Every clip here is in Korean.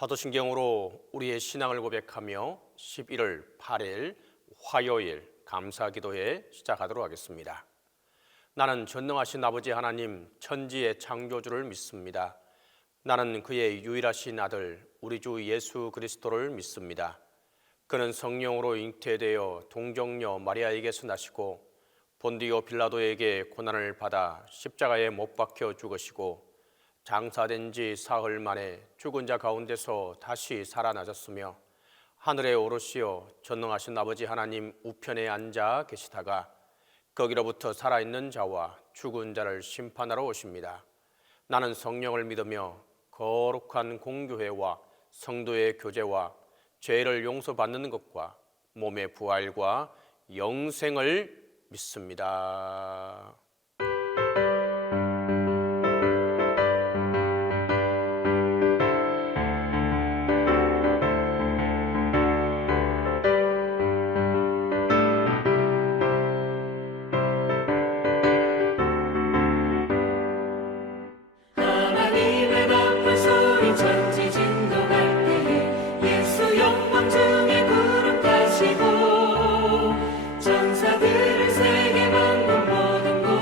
사도신경으로 우리의 신앙을 고백하며 11월 8일 화요일 감사기도회 시작하도록 하겠습니다. 나는 전능하신 아버지 하나님 천지의 창조주를 믿습니다. 나는 그의 유일하신 아들 우리 주 예수 그리스도를 믿습니다. 그는 성령으로 잉태되어 동정녀 마리아에게서 나시고 본디오 빌라도에게 고난을 받아 십자가에 못 박혀 죽으시고 장사된 지 사흘 만에 죽은 자 가운데서 다시 살아나셨으며 하늘에 오르시어 전능하신 아버지 하나님 우편에 앉아 계시다가 거기로부터 살아있는 자와 죽은 자를 심판하러 오십니다. 나는 성령을 믿으며 거룩한 공교회와 성도의 교제와 죄를 용서받는 것과 몸의 부활과 영생을 믿습니다. 전사들을 세계 만국 모든 곳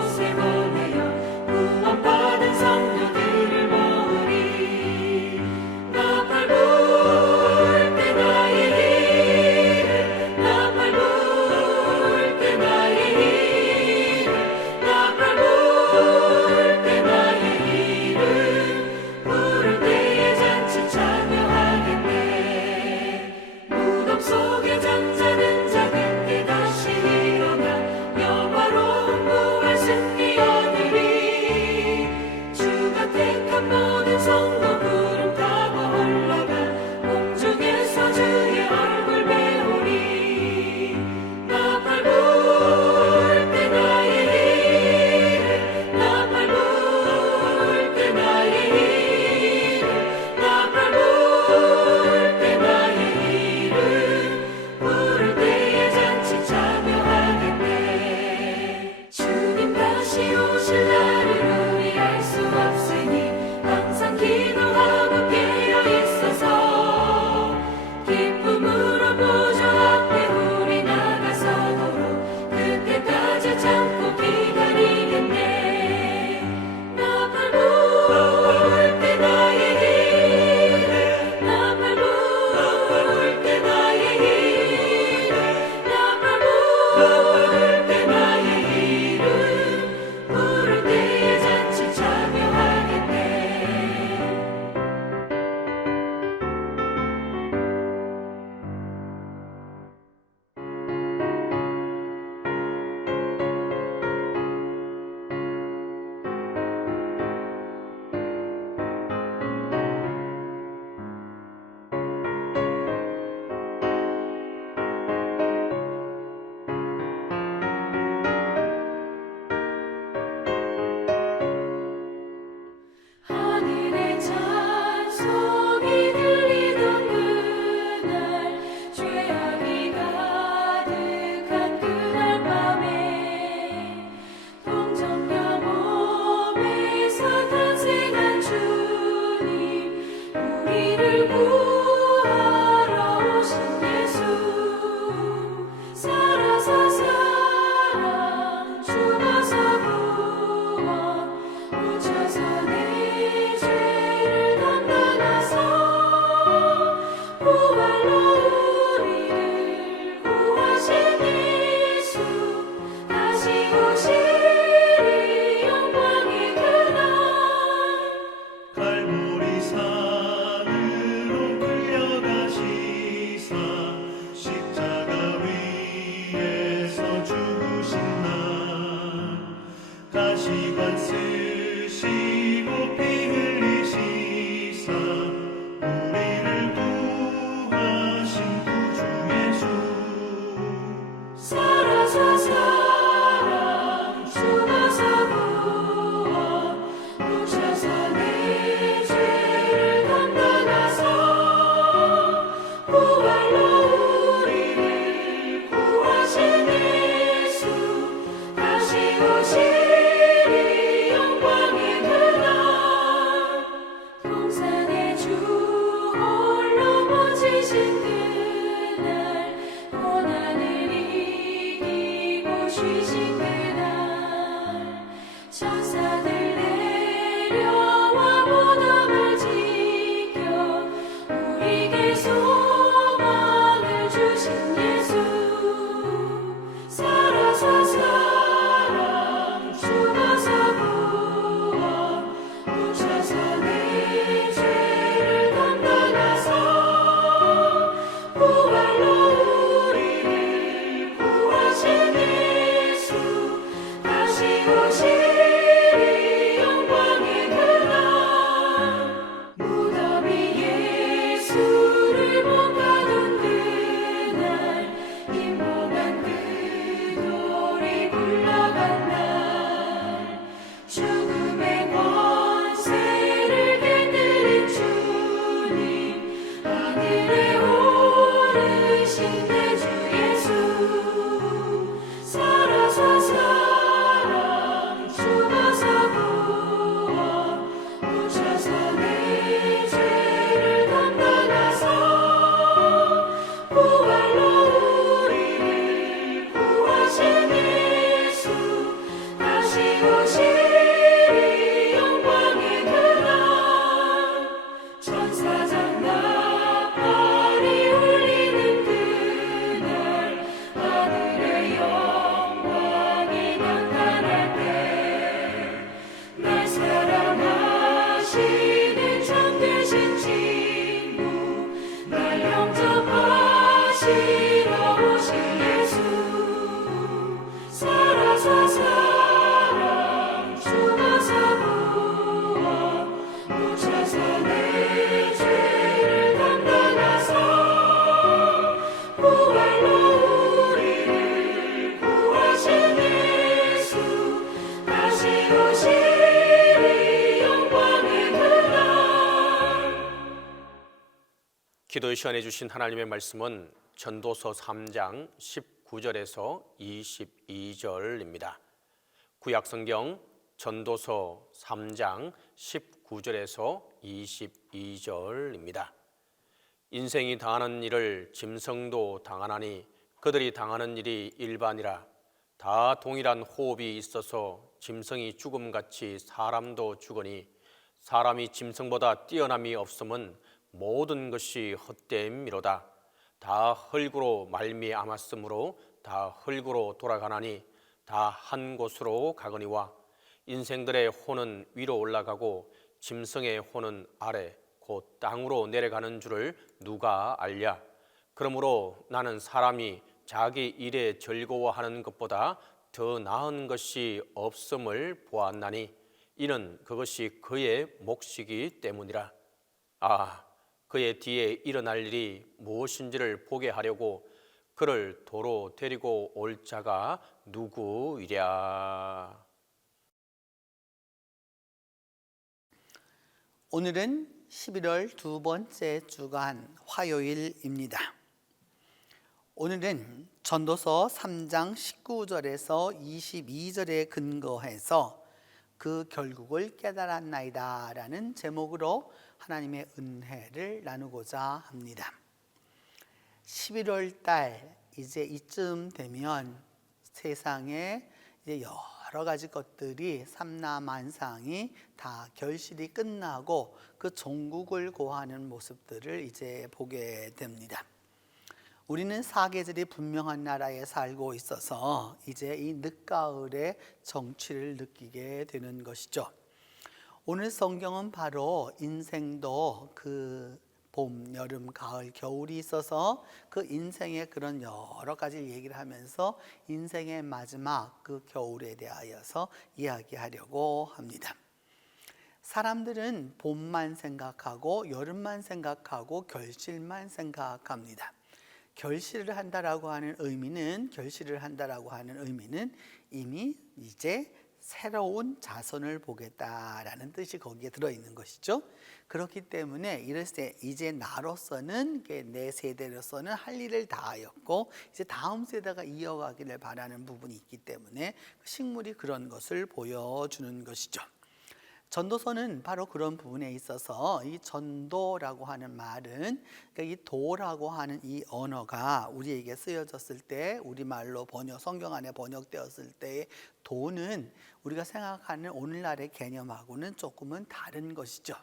기도의 시간에 주신 하나님의 말씀은 전도서 3장 19절에서 22절입니다. 구약성경 전도서 3장 19절에서 22절입니다. 인생이 당하는 일을 짐승도 당하나니 그들이 당하는 일이 일반이라. 다 동일한 호흡이 있어서 짐승이 죽음같이 사람도 죽으니 사람이 짐승보다 뛰어남이 없음은 모든 것이 헛됨이로다. 다 흙으로 말미암았으므로 다 흙으로 돌아가나니 다 한 곳으로 가거니와 인생들의 혼은 위로 올라가고 짐승의 혼은 아래 곧 땅으로 내려가는 줄을 누가 알랴. 그러므로 나는 사람이 자기 일에 즐거워하는 것보다 더 나은 것이 없음을 보았나니 이는 그것이 그의 몫이기 때문이라. 그의 뒤에 일어날 일이 무엇인지를 보게 하려고 그를 도로 데리고 올 자가 누구이랴. 오늘은 11월 두 번째 주간 화요일입니다. 오늘은 전도서 3장 19절에서 22절에 근거해서 그 결국을 깨달았나이다 라는 제목으로 하나님의 은혜를 나누고자 합니다. 11월 달 이제 이쯤 되면 세상에 이제 여러 가지 것들이 삼라만상이 다 결실이 끝나고 그 종국을 고하는 모습들을 이제 보게 됩니다. 우리는 사계절이 분명한 나라에 살고 있어서 이제 이 늦가을의 정취를 느끼게 되는 것이죠. 오늘 성경은 바로 인생도 그 봄, 여름, 가을, 겨울이 있어서 그 인생의 그런 여러 가지 얘기를 하면서 인생의 마지막 그 겨울에 대하여서 이야기하려고 합니다. 사람들은 봄만 생각하고 여름만 생각하고 결실만 생각합니다. 결실을 한다라고 하는 의미는 이미 이제 새로운 자손을 보겠다라는 뜻이 거기에 들어있는 것이죠. 그렇기 때문에 이럴때 이제 나로서는 내 세대로서는 할 일을 다 하였고 이제 다음 세대가 이어가기를 바라는 부분이 있기 때문에 식물이 그런 것을 보여주는 것이죠. 전도서는 바로 그런 부분에 있어서 이 전도라고 하는 말은 그러니까 이 도라고 하는 이 언어가 우리에게 쓰여졌을 때 우리말로 성경 안에 번역되었을 때의 도는 우리가 생각하는 오늘날의 개념하고는 조금은 다른 것이죠.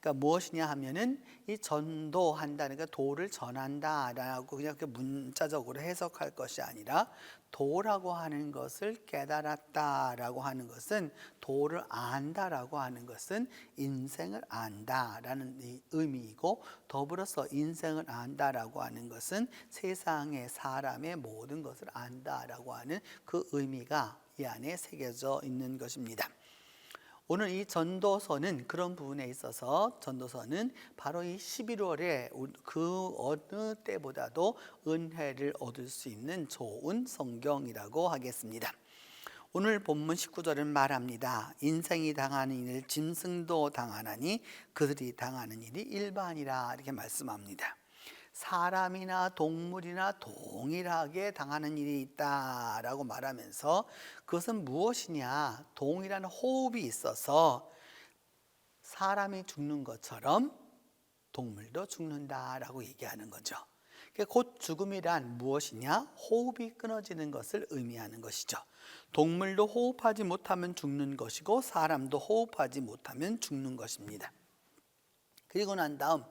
그러니까 무엇이냐 하면은 이 전도한다는 게 도를 전한다라고 그냥 문자적으로 해석할 것이 아니라 도라고 하는 것을 깨달았다라고 하는 것은 도를 안다라고 하는 것은 인생을 안다라는 의미이고 더불어서 인생을 안다라고 하는 것은 세상의 사람의 모든 것을 안다라고 하는 그 의미가 이 안에 새겨져 있는 것입니다. 오늘 이 전도서는 그런 부분에 있어서 전도서는 바로 이 11월에 그 어느 때보다도 은혜를 얻을 수 있는 좋은 성경이라고 하겠습니다. 오늘 본문 19절은 말합니다. 인생이 당하는 일 짐승도 당하나니 그들이 당하는 일이 일반이라 이렇게 말씀합니다. 사람이나 동물이나 동일하게 당하는 일이 있다라고 말하면서 그것은 무엇이냐? 동일한 호흡이 있어서 사람이 죽는 것처럼 동물도 죽는다라고 얘기하는 거죠. 곧 죽음이란 무엇이냐? 호흡이 끊어지는 것을 의미하는 것이죠. 동물도 호흡하지 못하면 죽는 것이고 사람도 호흡하지 못하면 죽는 것입니다. 그리고 난 다음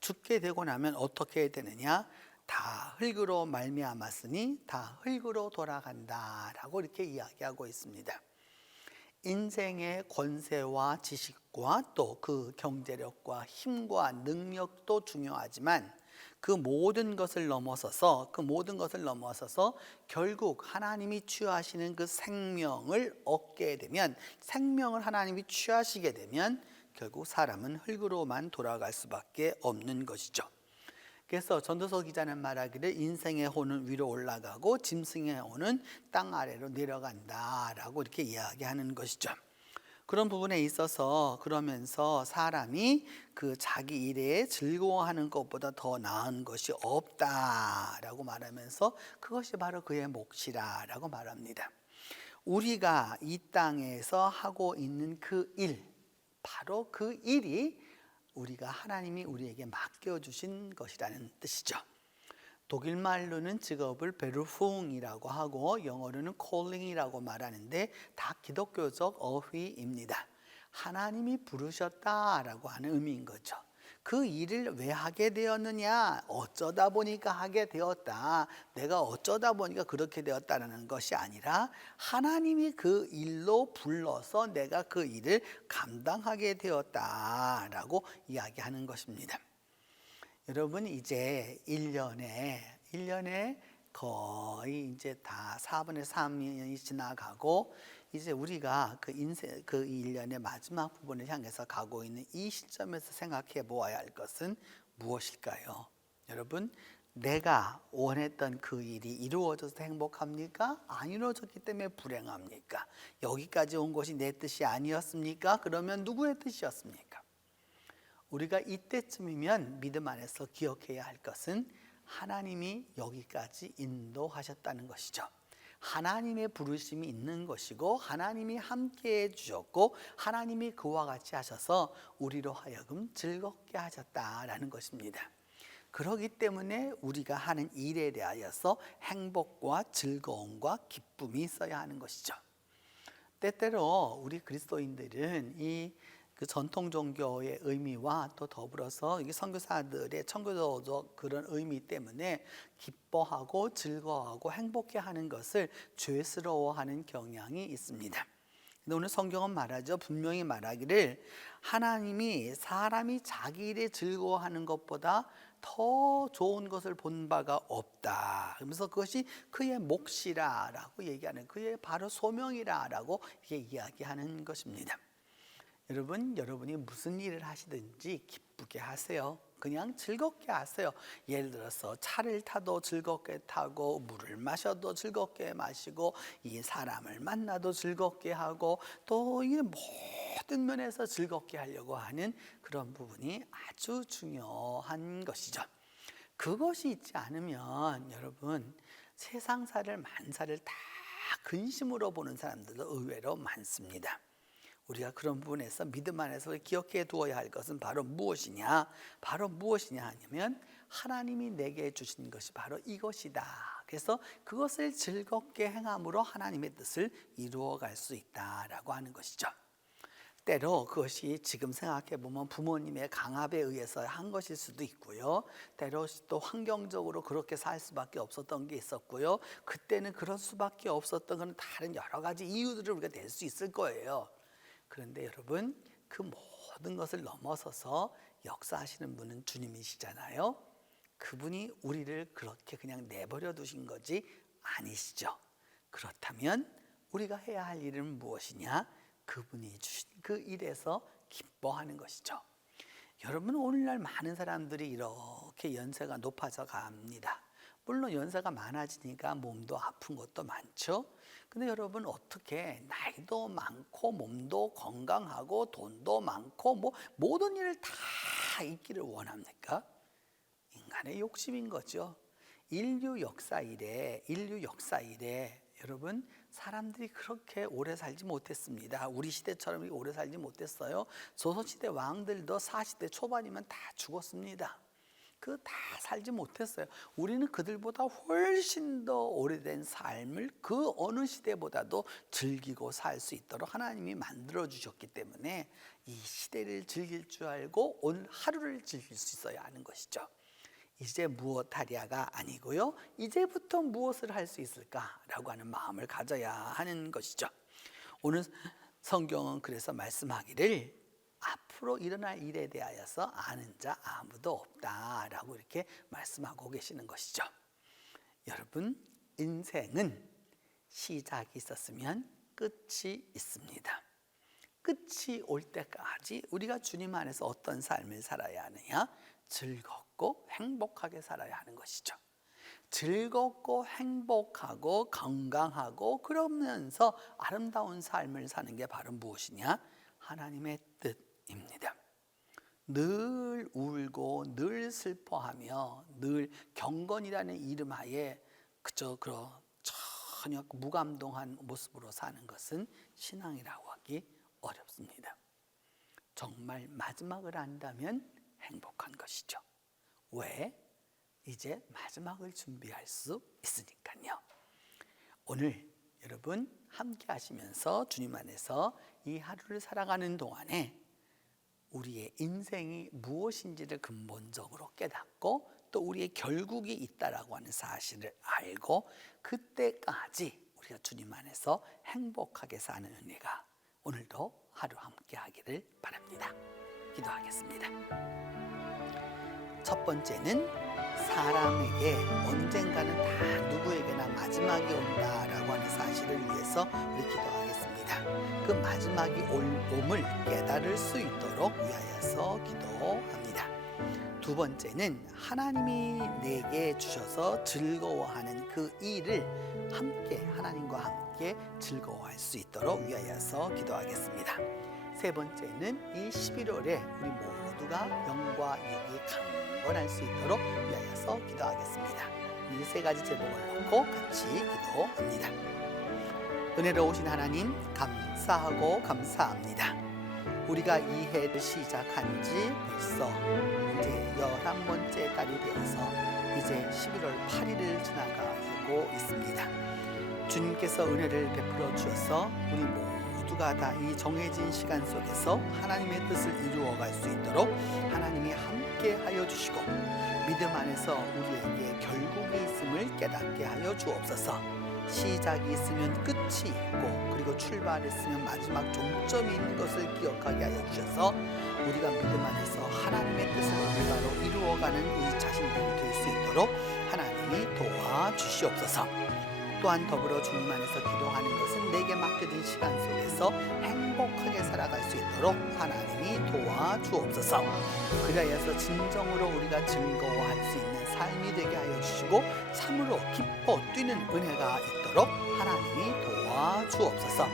죽게 되고 나면 어떻게 되느냐? 다 흙으로 말미암았으니 다 흙으로 돌아간다라고 이렇게 이야기하고 있습니다. 인생의 권세와 지식과 또 그 경제력과 힘과 능력도 중요하지만 그 모든 것을 넘어서서 결국 하나님이 취하시는 그 생명을 얻게 되면 생명을 하나님이 취하시게 되면 결국 사람은 흙으로만 돌아갈 수밖에 없는 것이죠. 그래서 전도서 기자는 말하기를 인생의 혼은 위로 올라가고 짐승의 혼은 땅 아래로 내려간다라고 이렇게 이야기하는 것이죠. 그런 부분에 있어서 그러면서 사람이 그 자기 일에 즐거워하는 것보다 더 나은 것이 없다라고 말하면서 그것이 바로 그의 몫이라고 말합니다. 우리가 이 땅에서 하고 있는 그 일, 바로 그 일이 우리가 하나님이 우리에게 맡겨주신 것이라는 뜻이죠. 독일 말로는 직업을 베루풍이라고 하고 영어로는 calling이라고 말하는데 다 기독교적 어휘입니다. 하나님이 부르셨다라고 하는 의미인 거죠. 그 일을 왜 하게 되었느냐? 어쩌다 보니까 하게 되었다. 내가 어쩌다 보니까 그렇게 되었다는 것이 아니라 하나님이 그 일로 불러서 내가 그 일을 감당하게 되었다라고 이야기하는 것입니다. 여러분 이제 1년에 거의 이제 다 4분의 3년이 지나가고 이제 우리가 그 인생 그 1년의 마지막 부분을 향해서 가고 있는 이 시점에서 생각해 보아야 할 것은 무엇일까요? 여러분, 내가 원했던 그 일이 이루어져서 행복합니까? 안 이루어졌기 때문에 불행합니까? 여기까지 온 것이 내 뜻이 아니었습니까? 그러면 누구의 뜻이었습니까? 우리가 이때쯤이면 믿음 안에서 기억해야 할 것은 하나님이 여기까지 인도하셨다는 것이죠. 하나님의 부르심이 있는 것이고 하나님이 함께해 주셨고 하나님이 그와 같이 하셔서 우리로 하여금 즐겁게 하셨다라는 것입니다. 그렇기 때문에 우리가 하는 일에 대하여서 행복과 즐거움과 기쁨이 있어야 하는 것이죠. 때때로 우리 그리스도인들은 그 전통 종교의 의미와 또 더불어서 이게 선교사들의 청교도적 그런 의미 때문에 기뻐하고 즐거워하고 행복해하는 것을 죄스러워하는 경향이 있습니다. 근데 오늘 성경은 말하죠. 분명히 말하기를 하나님이 사람이 자기 일에 즐거워하는 것보다 더 좋은 것을 본 바가 없다. 그러면서 그것이 그의 몫이라라고 얘기하는 그의 바로 소명이라라고 이야기하는 것입니다. 여러분이 무슨 일을 하시든지 기쁘게 하세요. 그냥 즐겁게 하세요. 예를 들어서 차를 타도 즐겁게 타고 물을 마셔도 즐겁게 마시고 이 사람을 만나도 즐겁게 하고 또 이 모든 면에서 즐겁게 하려고 하는 그런 부분이 아주 중요한 것이죠. 그것이 있지 않으면 여러분 세상사를 만사를 다 근심으로 보는 사람들도 의외로 많습니다. 우리가 그런 부분에서 믿음 안에서 기억해 두어야 할 것은 바로 무엇이냐? 바로 무엇이냐 하면 하나님이 내게 주신 것이 바로 이것이다. 그래서 그것을 즐겁게 행함으로 하나님의 뜻을 이루어갈 수 있다라고 하는 것이죠. 때로 그것이 지금 생각해 보면 부모님의 강압에 의해서 한 것일 수도 있고요. 때로 또 환경적으로 그렇게 살 수밖에 없었던 게 있었고요. 그때는 그럴 수밖에 없었던 건 다른 여러 가지 이유들을 우리가 낼 수 있을 거예요. 그런데 여러분 그 모든 것을 넘어서서 역사하시는 분은 주님이시잖아요. 그분이 우리를 그렇게 그냥 내버려 두신 거지 아니시죠. 그렇다면 우리가 해야 할 일은 무엇이냐? 그분이 주신 그 일에서 기뻐하는 것이죠. 여러분 오늘날 많은 사람들이 이렇게 연세가 높아져 갑니다. 물론 연세가 많아지니까 몸도 아픈 것도 많죠. 근데 여러분 어떻게 나이도 많고 몸도 건강하고 돈도 많고 뭐 모든 일을 다 있기를 원합니까? 인간의 욕심인 거죠. 인류 역사 이래 여러분 사람들이 그렇게 오래 살지 못했습니다. 우리 시대처럼 오래 살지 못했어요. 조선시대 왕들도 40대 초반이면 다 죽었습니다. 그 다 살지 못했어요. 우리는 그들보다 훨씬 더 오래된 삶을 그 어느 시대보다도 즐기고 살 수 있도록 하나님이 만들어 주셨기 때문에 이 시대를 즐길 줄 알고 오늘 하루를 즐길 수 있어야 하는 것이죠. 이제 무엇 하랴가 아니고요. 이제부터 무엇을 할 수 있을까라고 하는 마음을 가져야 하는 것이죠. 오늘 성경은 그래서 말씀하기를 앞으로 일어날 일에 대하여서 아는 자 아무도 없다라고 이렇게 말씀하고 계시는 것이죠. 여러분 인생은 시작이 있었으면 끝이 있습니다. 끝이 올 때까지 우리가 주님 안에서 어떤 삶을 살아야 하느냐? 즐겁고 행복하게 살아야 하는 것이죠. 즐겁고 행복하고 건강하고 그러면서 아름다운 삶을 사는 게 바로 무엇이냐? 하나님의 뜻입니다. 늘 울고 늘 슬퍼하며 늘 경건이라는 이름하에 그저 전혀 무감동한 모습으로 사는 것은 신앙이라고 하기 어렵습니다. 정말 마지막을 안다면 행복한 것이죠. 왜? 이제 마지막을 준비할 수 있으니까요. 오늘 여러분 함께 하시면서 주님 안에서 이 하루를 살아가는 동안에 우리의 인생이 무엇인지를 근본적으로 깨닫고 또 우리의 결국이 있다라고 하는 사실을 알고 그때까지 우리가 주님 안에서 행복하게 사는 은혜가 오늘도 하루 함께 하기를 바랍니다. 기도하겠습니다. 첫 번째는 사람에게 언젠가는 다 누구에게나 마지막이 온다라고 하는 사실을 위해서 우리 기도하겠습니다. 그 마지막이 옴을 깨달을 수 있도록 위하여서 기도합니다. 두 번째는 하나님이 내게 주셔서 즐거워하는 그 일을 함께 하나님과 함께 즐거워할 수 있도록 위하여서 기도하겠습니다. 세 번째는 이 11월에 우리 모두가 영과 육이 강건할 수 있도록 위하여서 기도하겠습니다. 이 세 가지 제목을 놓고 같이 기도합니다. 은혜로우신 하나님 감사하고 감사합니다. 우리가 이 해를 시작한 지 벌써 이제 11번째 달이 되어서 이제 11월 8일을 지나가고 있습니다. 주님께서 은혜를 베풀어 주셔서 우리 모두가 다 이 정해진 시간 속에서 하나님의 뜻을 이루어갈 수 있도록 하나님이 함께 하여 주시고 믿음 안에서 우리에게 결국이 있음을 깨닫게 하여 주옵소서. 시작이 있으면 끝이 있고 그리고 출발했으면 마지막 종점이 있는 것을 기억하게 하여 주셔서 우리가 믿음 안에서 하나님의 뜻을 올바로 이루어가는 우리 자신들이 될 수 있도록 하나님이 도와주시옵소서. 또한 더불어 주님 안에서 기도하는 것은 내게 맡겨진 시간 속에서 행복하게 살아갈 수 있도록 하나님이 도와주옵소서. 그리하여서 진정으로 우리가 즐거워할 수 있는 삶이 되게 하여 주시고 참으로 기뻐 뛰는 은혜가 있도록 하나님이 도와주옵소서.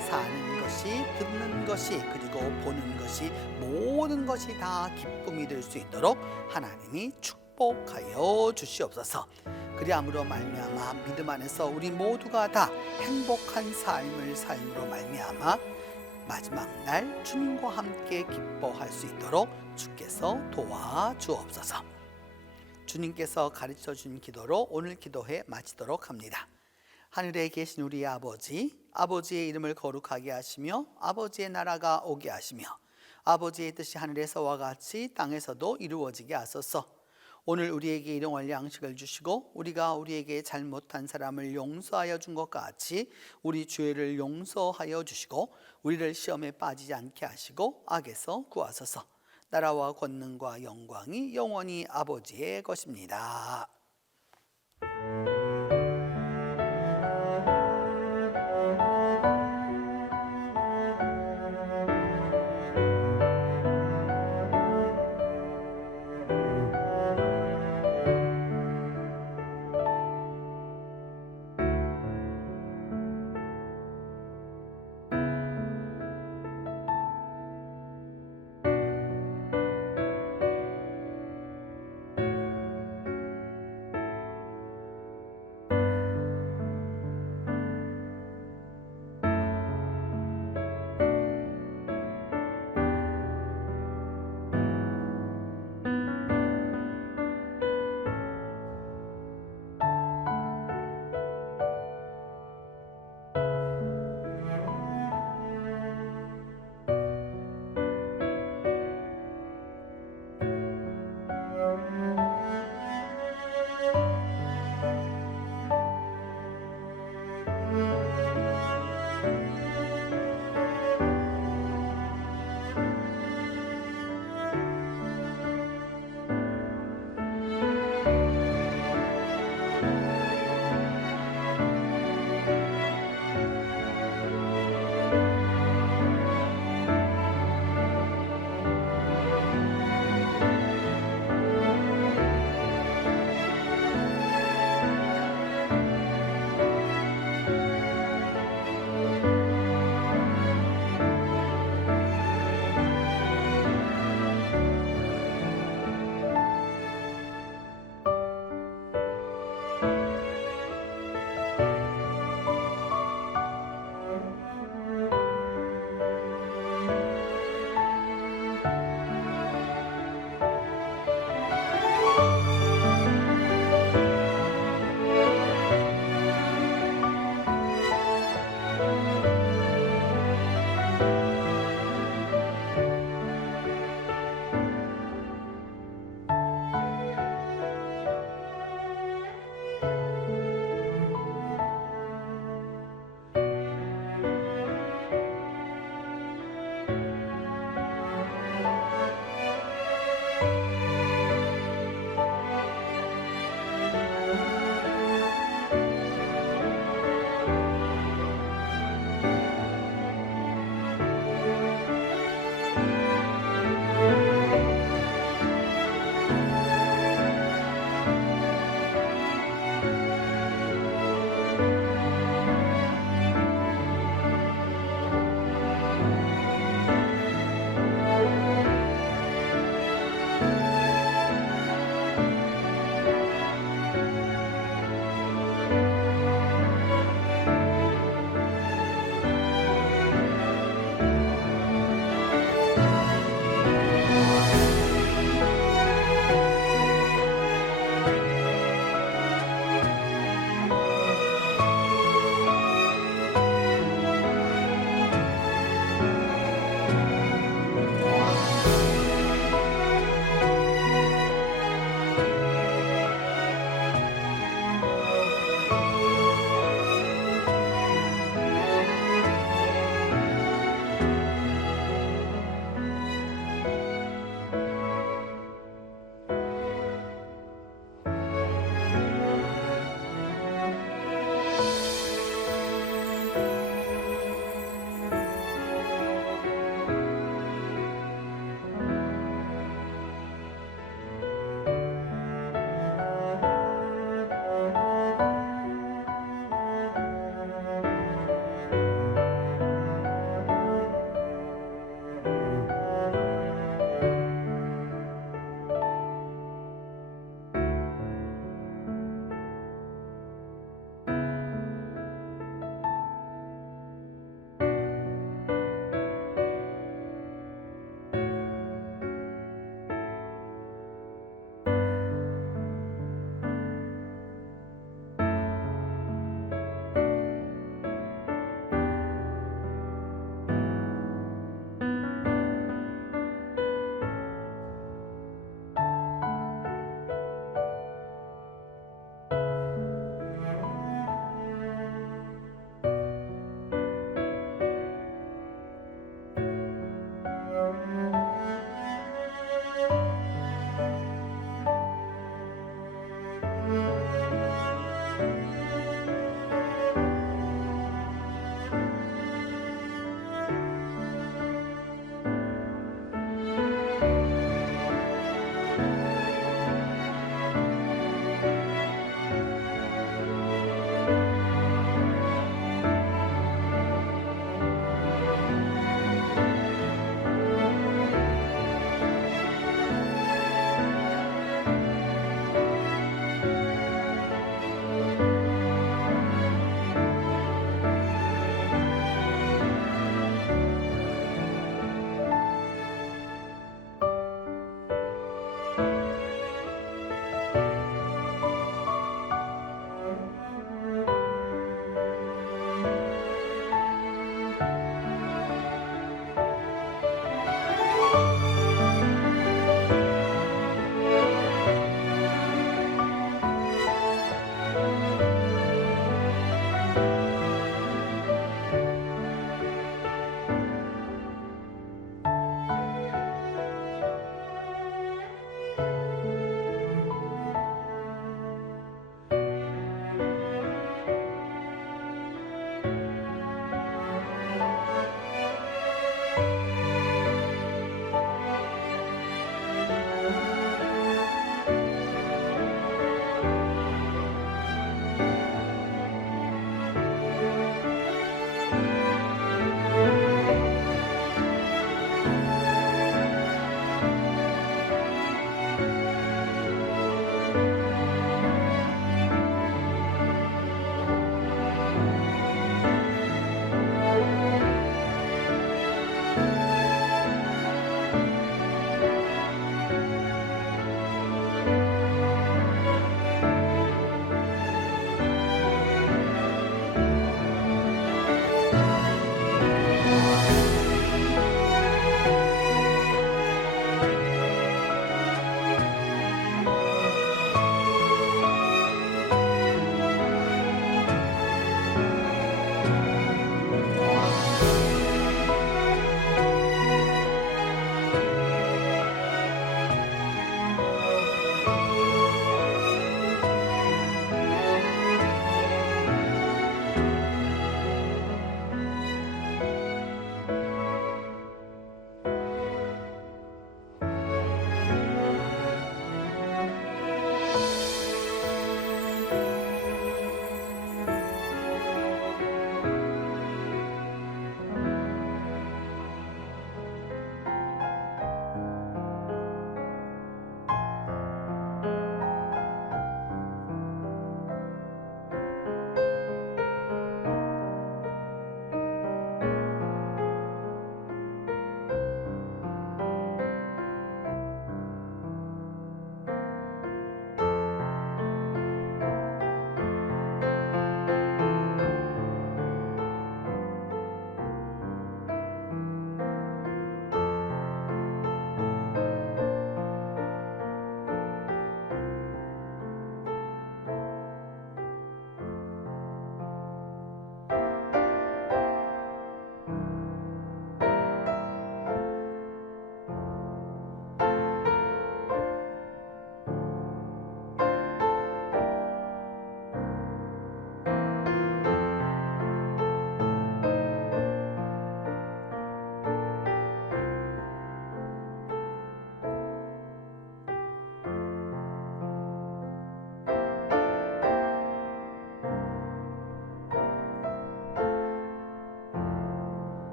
사는 것이 듣는 것이 그리고 보는 것이 모든 것이 다 기쁨이 될 수 있도록 하나님이 축복하여 주시옵소서. 그리함으로 말미암아 믿음 안에서 우리 모두가 다 행복한 삶을 삶으로 말미암아 마지막 날 주님과 함께 기뻐할 수 있도록 주께서 도와주옵소서. 주님께서 가르쳐 준 기도로 오늘 기도회 마치도록 합니다. 하늘에 계신 우리 아버지, 아버지의 이름을 거룩하게 하시며 아버지의 나라가 오게 하시며 아버지의 뜻이 하늘에서와 같이 땅에서도 이루어지게 하소서. 오늘 우리에게 일용할 양식을 주시고 우리가 우리에게 잘못한 사람을 용서하여 준 것 같이 우리 죄를 용서하여 주시고 우리를 시험에 빠지지 않게 하시고 악에서 구하소서. 나라와 권능과 영광이 영원히 아버지의 것입니다.